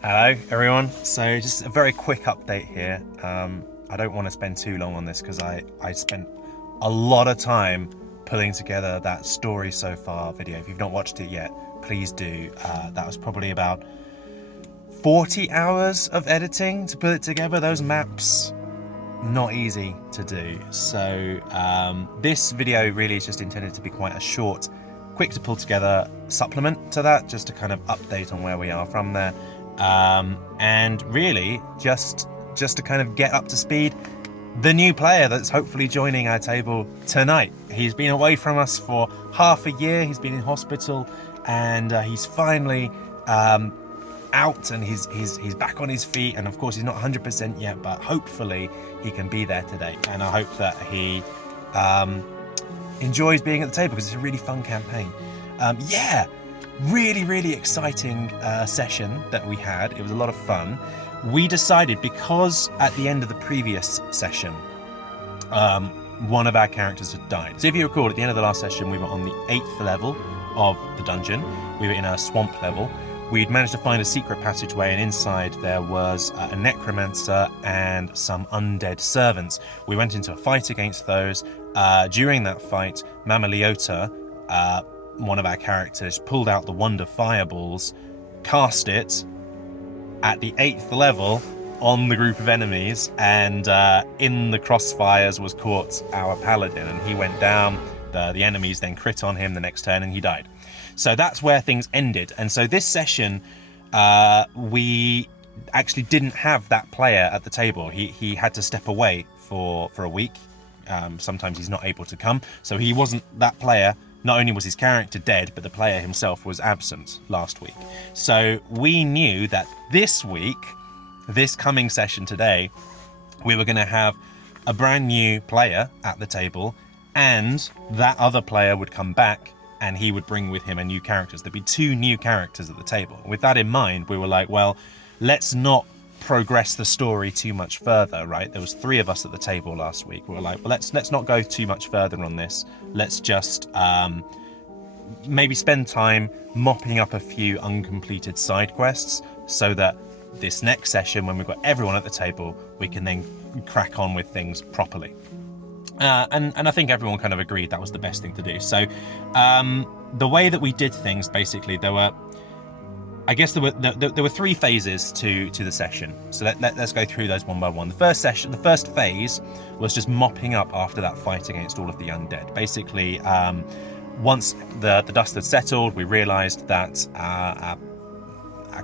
Hello everyone, so just a very quick update here. I don't want to spend too long on this because I spent a lot of time putting together that story so far video. If you've not watched it yet, please do. That was probably about 40 hours of editing to put it together. Those maps, not easy to do. So this video really is just intended to be quite a short, quick to pull together supplement to that, just to kind of update on where we are from there. And really just to kind of get up to speed the new player that's hopefully joining our table tonight. He's been away from us for half a year. He's been in hospital, and he's finally out, and he's back on his feet. And of course he's not 100% yet, but hopefully he can be there today. And I hope that he enjoys being at the table because it's a really fun campaign. Really exciting session that we had. It was a lot of fun. We decided, because at the end of the previous session one of our characters had died. So if you recall, at the end of the last session we were on the 8th level of the dungeon. We were in a swamp level. We'd managed to find a secret passageway, and inside there was a necromancer and some undead servants. We went into a fight against those. During that fight, Mama Leota, one of our characters, pulled out the wonder fireballs, cast it at the 8th level on the group of enemies, and in the crossfires was caught our paladin, and he went down. The enemies then crit on him the next turn and he died. So that's where things ended. And so this session we actually didn't have that player at the table. He had to step away for a week. Sometimes he's not able to come, so he wasn't that player. Not only was his character dead, but the player himself was absent last week. So we knew that this week, this coming session today, we were going to have a brand new player at the table, and that other player would come back and he would bring with him a new character. There'd be 2 new characters at the table. With that in mind, we were like, well, let's not progress the story too much further, right? There was 3 of us at the table last week. We were like, well, let's not go too much further on this. Let's just maybe spend time mopping up a few uncompleted side quests, so that this next session, when we've got everyone at the table, we can then crack on with things properly. And I think everyone kind of agreed that was the best thing to do. So the way that we did things, basically, there were 3 phases to the session. So let's go through those one by one. The first phase was just mopping up after that fight against all of the undead. Basically, once the dust had settled, we realized that our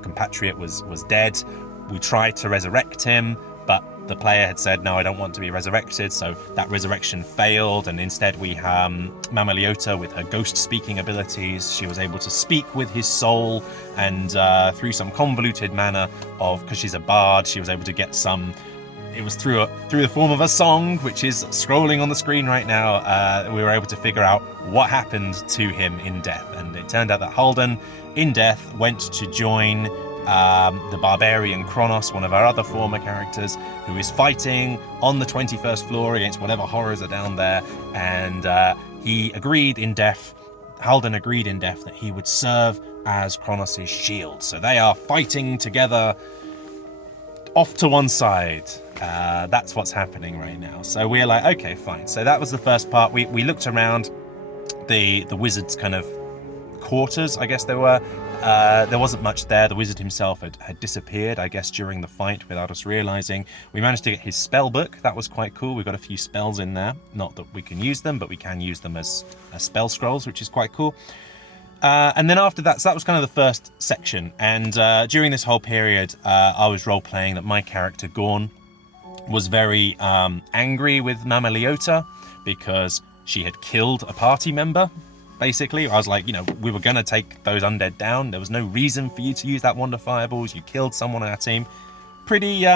compatriot was dead. We tried to resurrect him, but the player had said, no, I don't want to be resurrected, so that resurrection failed, and instead we Mama Leota, with her ghost-speaking abilities, she was able to speak with his soul, and through some convoluted manner of, because she's a bard, she was able to get some, it was through the form of a song, which is scrolling on the screen right now. We were able to figure out what happened to him in death, and it turned out that Halden, in death, went to join the barbarian Kronos, one of our other former characters, who is fighting on the 21st floor against whatever horrors are down there, and he agreed in death, Halden agreed in death, that he would serve as Kronos' shield. So they are fighting together off to one side. That's what's happening right now. So we're like, okay, fine. So that was the first part. We looked around the wizard's kind of quarters, I guess there were. There wasn't much there. The wizard himself had disappeared, I guess, during the fight without us realizing. We managed to get his spell book. That was quite cool. We've got a few spells in there. Not that we can use them, but we can use them as spell scrolls, which is quite cool. And then after that, so that was kind of the first section. And during this whole period, I was role-playing that my character, Gorn, was very angry with Mama Leota because she had killed a party member. Basically, I was like, we were going to take those undead down. There was no reason for you to use that wonder fireballs. You killed someone on our team. Pretty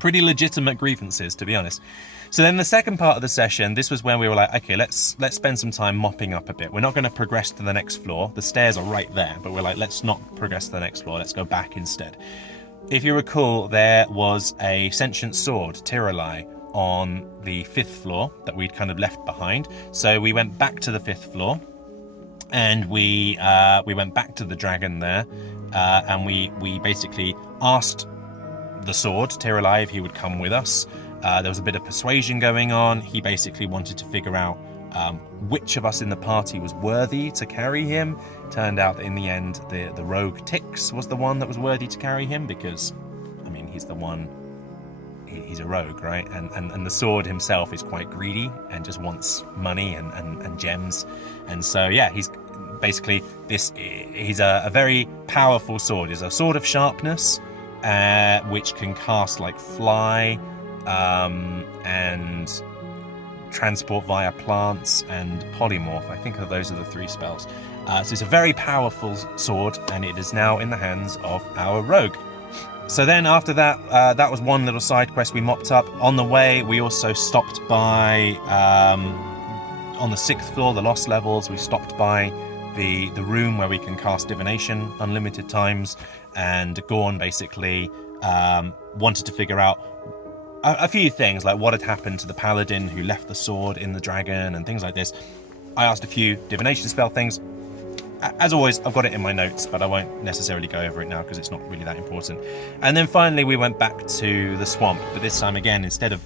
legitimate grievances, to be honest. So then the second part of the session, this was when we were like, okay, let's spend some time mopping up a bit. We're not going to progress to the next floor. The stairs are right there, but we're like, let's not progress to the next floor. Let's go back instead. If you recall, there was a sentient sword, Tiralai, on the 5th floor that we'd kind of left behind. So we went back to the 5th floor, And we went back to the dragon there, and we basically asked the sword, Tiralai, if he would come with us. There was a bit of persuasion going on. He basically wanted to figure out which of us in the party was worthy to carry him. Turned out that in the end, the rogue Tix was the one that was worthy to carry him because, I mean, he's the one. He's a rogue, right? And the sword himself is quite greedy and just wants money and gems. And so, yeah, he's basically he's a very powerful sword. He's a sword of sharpness, which can cast like fly and transport via plants and polymorph. I think those are the 3 spells. So it's a very powerful sword, and it is now in the hands of our rogue. So then after that, that was one little side quest we mopped up. On the way, we also stopped by, on the 6th floor, the Lost Levels, we stopped by the room where we can cast Divination unlimited times, and Gorn basically wanted to figure out a few things, like what had happened to the paladin who left the sword in the dragon and things like this. I asked a few Divination spell things. As always, I've got it in my notes, but I won't necessarily go over it now because it's not really that important. And then finally we went back to the swamp, but this time again, instead of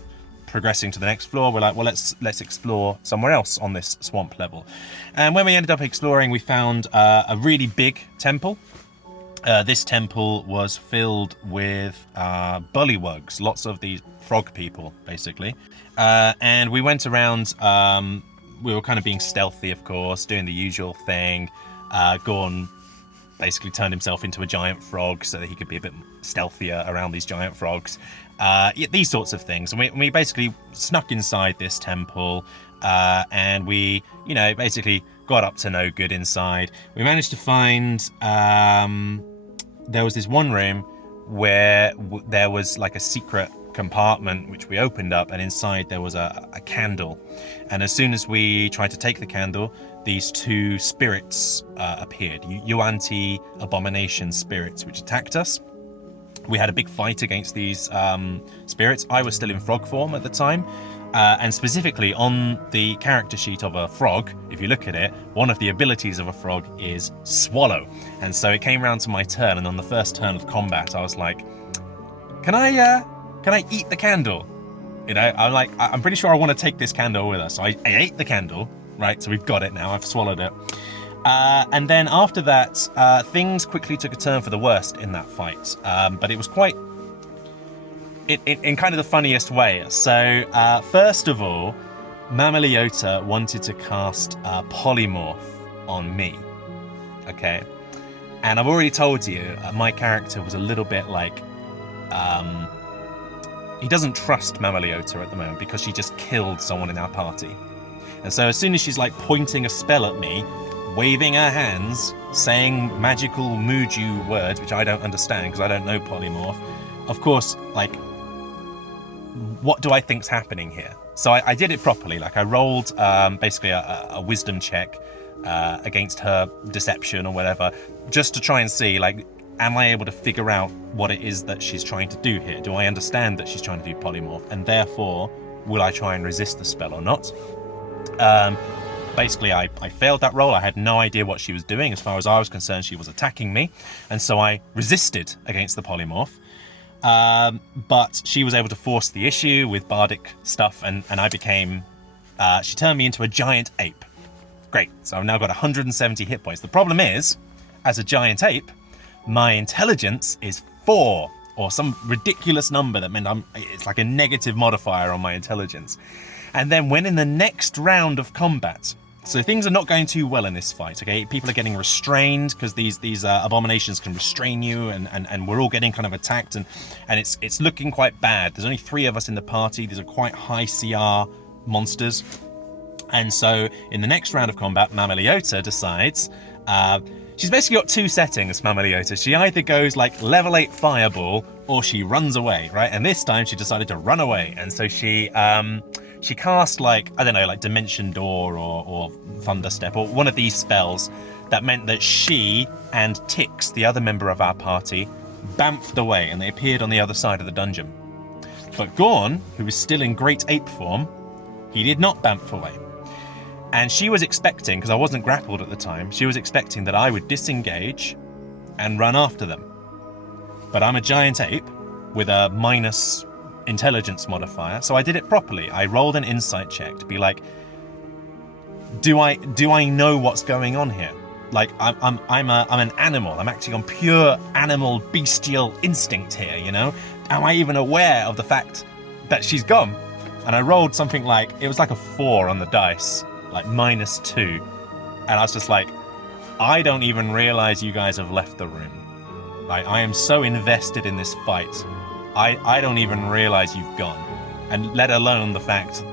progressing to the next floor, we're like, well, let's explore somewhere else on this swamp level. And when we ended up exploring, we found a really big temple. This temple was filled with bullywugs, lots of these frog people, basically. And we went around, we were kind of being stealthy, of course, doing the usual thing. Gorn basically turned himself into a giant frog so that he could be a bit stealthier around these giant frogs. These sorts of things. And we basically snuck inside this temple, and we, basically got up to no good inside. We managed to find, there was this one room where there was like a secret compartment which we opened up, and inside there was a candle. And as soon as we tried to take the candle, these 2 spirits appeared, Yuan-Ti abomination spirits, which attacked us. We had a big fight against these spirits. I was still in frog form at the time, and specifically on the character sheet of a frog, if you look at it, one of the abilities of a frog is swallow. And so it came round to my turn, and on the first turn of combat, I was like, can I eat the candle? I'm pretty sure I want to take this candle with us. So I ate the candle, right? So we've got it now, I've swallowed it. And then after that, things quickly took a turn for the worst in that fight. But it was quite, in kind of the funniest way. So first of all, Mama Leota wanted to cast polymorph on me, okay? And I've already told you, my character was a little bit like, he doesn't trust Mama Leota at the moment because she just killed someone in our party. And so as soon as she's like pointing a spell at me, waving her hands, saying magical Muju words, which I don't understand because I don't know polymorph, of course, like, what do I think's happening here? So I did it properly. Like, I rolled basically a wisdom check against her deception or whatever, just to try and see, like, am I able to figure out what it is that she's trying to do here? Do I understand that she's trying to do polymorph? And therefore, will I try and resist the spell or not? Basically, I failed that roll. I had no idea what she was doing. As far as I was concerned, she was attacking me. And so I resisted against the polymorph. But she was able to force the issue with bardic stuff, and I became... she turned me into a giant ape. Great. So I've now got 170 hit points. The problem is, as a giant ape, my intelligence is 4, or some ridiculous number that meant it's like a negative modifier on my intelligence. And then when in the next round of combat, so things are not going too well in this fight, okay? People are getting restrained because these abominations can restrain you, and we're all getting kind of attacked, and it's looking quite bad. There's only 3 of us in the party. These are quite high CR monsters. And so in the next round of combat, Mama Leota decides... she's basically got 2 settings, Mama Leota. She either goes like level 8 fireball, or she runs away, right? And this time she decided to run away. And so she cast like, I don't know, like Dimension Door or Thunder Step, or one of these spells that meant that she and Tix, the other member of our party, bamfed away, and they appeared on the other side of the dungeon. But Gorn, who was still in great ape form, he did not bamf away. And she was expecting, because I wasn't grappled at the time, she was expecting that I would disengage and run after them. But I'm a giant ape with a minus intelligence modifier, so I did it properly. I rolled an insight check to be like, do I know what's going on here? Like, I'm an animal. I'm acting on pure animal bestial instinct here, you know? Am I even aware of the fact that she's gone? And I rolled something like, it was like a 4 on the dice, like -2. And I was just like, I don't even realize you guys have left the room. Like, I am so invested in this fight. I don't even realize you've gone. And let alone the fact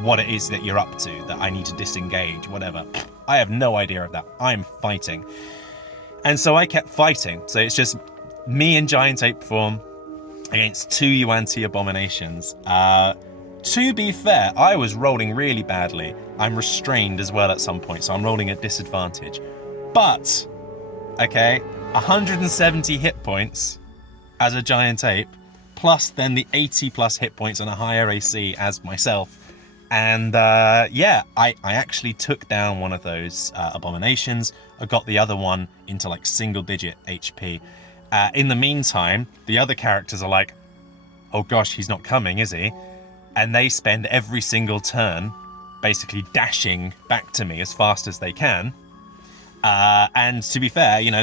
what it is that you're up to, that I need to disengage, whatever. I have no idea of that. I'm fighting. And so I kept fighting. So it's just me in giant ape form against 2 Yuan-Ti abominations. To be fair, I was rolling really badly. I'm restrained as well at some point, so I'm rolling at disadvantage. But, okay, 170 hit points as a giant ape, plus then the 80 plus hit points and a higher AC as myself. And yeah, I actually took down one of those abominations. I got the other one into like single-digit HP. In the meantime, the other characters are like, oh gosh, he's not coming, is he? And they spend every single turn basically dashing back to me as fast as they can. And to be fair, you know,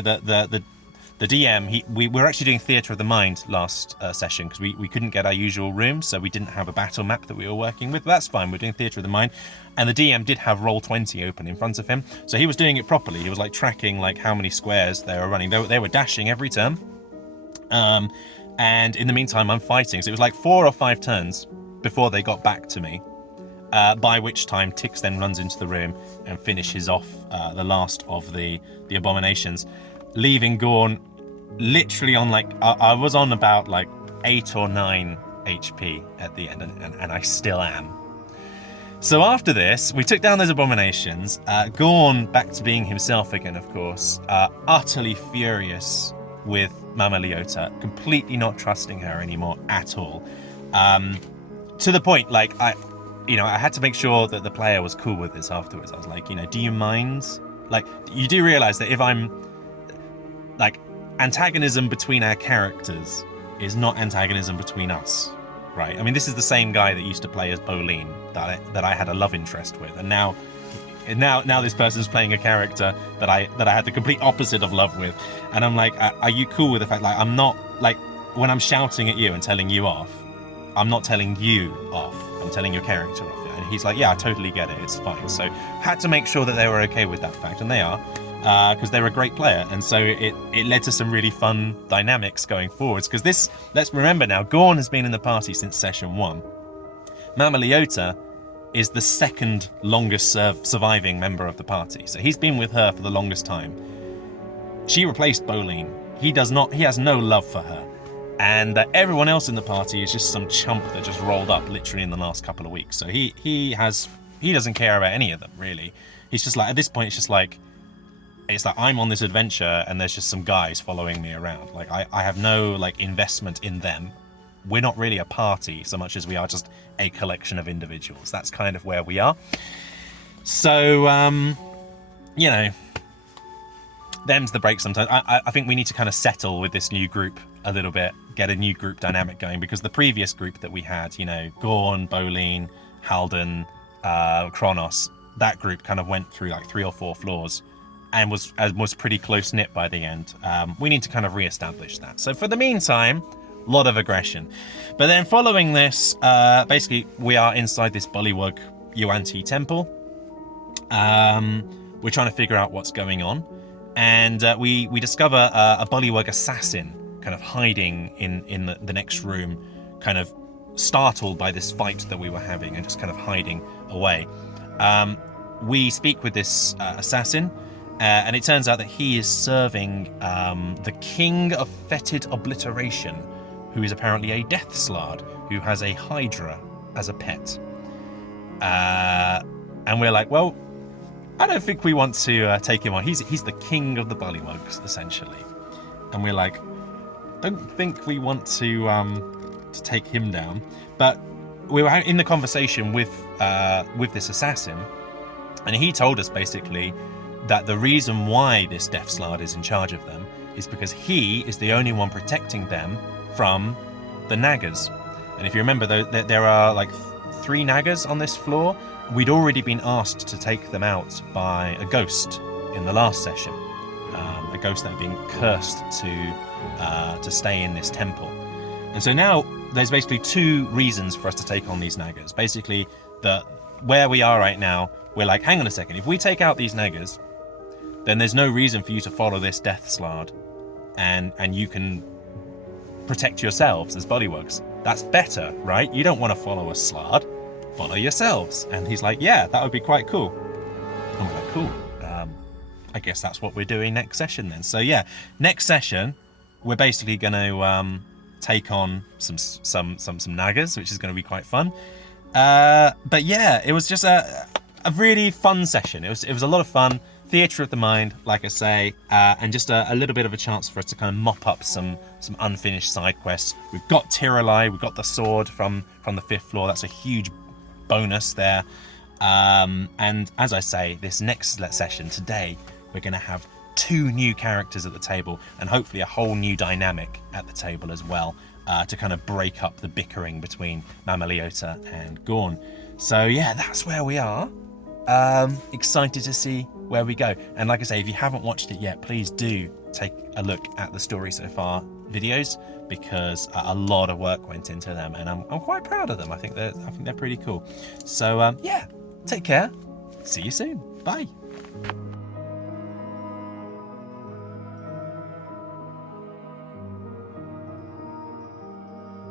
the DM, we were actually doing Theatre of the Mind last session because we couldn't get our usual room, so we didn't have a battle map that we were working with. But that's fine, we're doing Theatre of the Mind. And the DM did have Roll20 open in front of him, so he was doing it properly. He was like tracking like how many squares they were running. They were dashing every turn. And in the meantime, I'm fighting. So it was like 4 or 5 turns before they got back to me. By which time Tix then runs into the room and finishes off the last of the abominations, leaving Gorn literally on like, I was on about like 8 or 9 HP at the end, and I still am. So after this, we took down those abominations, Gorn back to being himself again, of course, utterly furious with Mama Leota, completely not trusting her anymore at all. To the point, like, I had to make sure that the player was cool with this afterwards. I was like, you know, do you mind? Like, you do realize that if I'm, like, antagonism between our characters is not antagonism between us, right? I mean, this is the same guy that used to play as Bolene that I had a love interest with, and now this person's playing a character that I had the complete opposite of love with, and I'm like, are you cool with the fact, like, I'm not, like, when I'm shouting at you and telling you off, I'm not telling you off, I'm telling your character off. And he's like, yeah, I totally get it, it's fine. So had to make sure that they were okay with that fact, and they are, because they're a great player. And so it led to some really fun dynamics going forwards, because this, let's remember now, Gorn has been in the party since session 1. Mama Leota is the second longest surviving member of the party. So he's been with her for the longest time. She replaced Bolene. He has no love for her. And everyone else in the party is just some chump that just rolled up literally in the last couple of weeks. So he doesn't care about any of them, really. He's just like, at this point, it's like I'm on this adventure and there's just some guys following me around. Like, I have no, like, investment in them. We're not really a party so much as we are just a collection of individuals. That's kind of where we are. So, you know, them's the break sometimes. I think we need to kind of settle with this new group a little bit, get a new group dynamic going, because the previous group that we had, you know, Gorn, Bolene, Halden, Kronos, that group kind of went through like 3 or 4 floors and was pretty close-knit by the end. We need to kind of re-establish that. So for the meantime, a lot of aggression. But then following this, basically we are inside this Bullywug Yuan-Ti temple. We're trying to figure out what's going on. And we discover a Bullywug assassin kind of hiding in the next room, kind of startled by this fight that we were having and just kind of hiding away. We speak with this assassin, and it turns out that he is serving the King of Fetid Obliteration, who is apparently a Death Slard, who has a Hydra as a pet. And we're like, well, I don't think we want to take him on. He's the king of the Bullywugs, essentially. And we're like, don't think we want to take him down. But we were in the conversation with this assassin, And he told us basically that the reason why this Death Slard is in charge of them is because he is the only one protecting them from the Nagas. And if you remember, there are like 3 Nagas on this floor. We'd already been asked to take them out by a ghost in the last session. A ghost that had been cursed to stay in this temple. And so now there's basically 2 reasons for us to take on these Nagas. Basically, where we are right now, we're like, hang on a second, if we take out these Nagas, then there's no reason for you to follow this Death Slard, and you can protect yourselves as Bullywugs. That's better, right? You don't want to follow a Slard, follow yourselves. And he's like, yeah, that would be quite cool. And we're like, cool. I guess that's what we're doing next session then. So yeah, next session, we're basically going to take on some Nagas, which is going to be quite fun. But yeah, it was just a really fun session. It was a lot of fun. Theatre of the mind, like I say, and just a little bit of a chance for us to kind of mop up some unfinished side quests. We've got Tiralai, we've got the sword from the 5th floor. That's a huge bonus there. And as I say, this next session today, we're going to have 2 new characters at the table, and hopefully a whole new dynamic at the table as well, to kind of break up the bickering between Mama Leota and Gorn. So yeah, that's where we are. Excited to see where we go. And like I say, if you haven't watched it yet, please do take a look at the Story So Far videos, because a lot of work went into them, and I'm quite proud of them. I think they're pretty cool. So yeah, take care. See you soon. Bye.